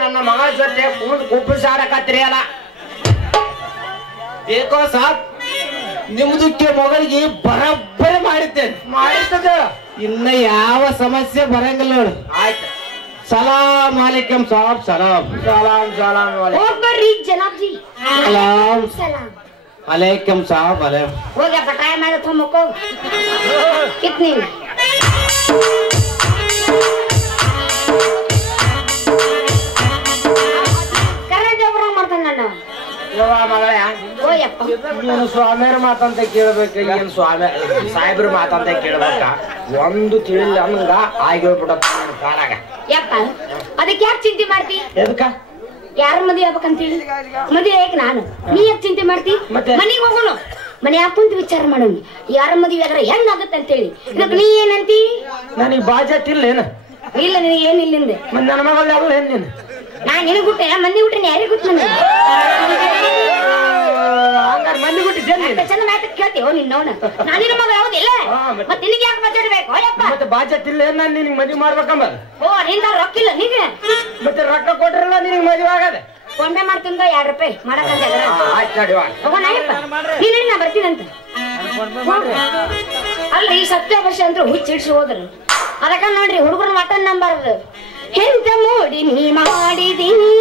ನನ್ನ ಮಗಳ ಜೊತೆ ಕುಪ್ಪಿಸಾಡಕತ್ರಿ ಅಲ್ಲ ಬೇಕೋ ಸಾಬ್ ನಿಮ್ದಕ್ಕೆ ಮಗಳಿಗೆ ಬರಬ್ಬರಿ ಮಾಡಿದ್ದೇನೆ ಮಾಡಿಸ್ತದ ಇನ್ನ ಯಾವ ಸಮಸ್ಯೆ ಬರಂಗಿಲ್ಲ ನೋಡು ಆಯ್ತು ಸಲಾಮ್ ಅಲೈಕುಂ ಸಾಬ್ ಸಲಾಮ್ ಸಲಾಮ್ ಸಲಾಮ್ ಬರ್ರಿ ಜನಾಬ್ ಜಿ ಸಲಾಮ್ ಸಲಾಮ್ ಅಲೈಕುಂ ಸಾಬ್ ಅಲೈಕುಂ ಹೋಗ್ಯಾ ಪಟಾಯ ಮಾಡ ಥಮಕೋ ಕಿತ್ನಿ ನೀನು ಸ್ವಾಮಿಯರ ಮಾತಂತ ಕೇಳ್ಬೇಕು ಏನ್ ಸ್ವಾಮಿ ಸಾಹೇಬ್ರ ಮಾತಂತ ಕೇಳ್ಬೇಕ ಒಂದು ತಿಳಿಲ್ಲ ಹಂಗ ಆಗಿಬಿಡಪ್ಪ ಕಾರಾಗ ಯಾಕ ಅದಕ್ಕೆ ಯಾಕೆ ಚಿಂತೆ ಮಾಡ್ತಿ ಎದಕ್ಕ ಯಾರ ಮದುವೆ ಆಗ್ಬೇಕಂತೇಳಿ ಮದುವೆ ಯಾಕೆ ನಾನು ನೀ ಯಾಕೆ ಚಿಂತೆ ಮಾಡ್ತಿ ಮನೆಗೆ ಹೋಗೋಣ ಮನೆ ಹಾಕುಂತ ವಿಚಾರ ಮಾಡೋಣ ಯಾರ ಮದುವೆ ಆದ್ರೆ ಹೆಂಗ್ ಆಗತ್ತೆ ಅಂತೇಳಿ ಇದಕ್ಕೆ ನೀ ಏನಂತಿ ನನಗೆ ಬಾಜೆಟ್ ಇಲ್ಲ ಏನ ಇಲ್ಲ ನಿನಗೆ ಏನಿಲ್ಲಿಂದೆ ಮತ್ತೆ ನನ್ನ ಮಗಳ ಎಲ್ಲ ಏನ್ ನೀನು ನಾ ನಿನಗೆ ಬಿಟ್ಟೆ ಮಂದಿ ಬಿಟ್ರೆ ಯಾರಿಗೆ ಗೊತ್ತು ನನಗೆ ಹಂಗಾರೆ ಮಂದಿ ಬಿಟ್ಟಿದ್ದೆ ಚಂದ ಮಾತು ಕೇಳ್ತೀವೋ ನಿನ್ನವನ ನಾನಿನ ಮಗ ಯಾವುದಿಲ್ಲ ಮತ್ತೆ ನಿನಗೆ ಯಾಕೆ ಮಾತಾಡ್ಬೇಕು ಮತ್ತೆ ಬಾಜೆಟ್ ಇಲ್ಲ ಏನ್ ನಾನು ನಿನಗೆ ಮದುವೆ ಮಾಡ್ಬೇಕಂಬ ಓ ನಿಂದ ರೊಕ್ಕ ಇಲ್ಲ ನಿನಗೆ ಮತ್ತೆ ರೊಕ್ಕ ಕೊಟ್ರಲ್ಲ ನಿನಗೆ ಮದುವೆ ಆಗದೆ ಫೋನ್ ಪೇ ಮಾಡ್ತಿಂದ 2 ರೂಪಾಯಿ ಮಾಡಕಂತ ಆಯ್ತು ನಡಿವ ಹೋಗೋಣಪ್ಪ ನೀನು ನಾ ಬರ್ತೀನಂತ ಅಲ್ಲ ಈ ಸತ್ಯ ವರ್ಷ ಅಂದ್ರೆ ಹುಚ್ಚಿಡ್ಸಿ ಹೋದ್ರು ಅದಕ್ಕ ನೋಡ್ರಿ ಹುಡುಗರು ಮಟನ್ ನಂಬಾರ್ದು ಎಂತ ಮೋಡಿ ನೀ ಮಾಡಿದೀನಿ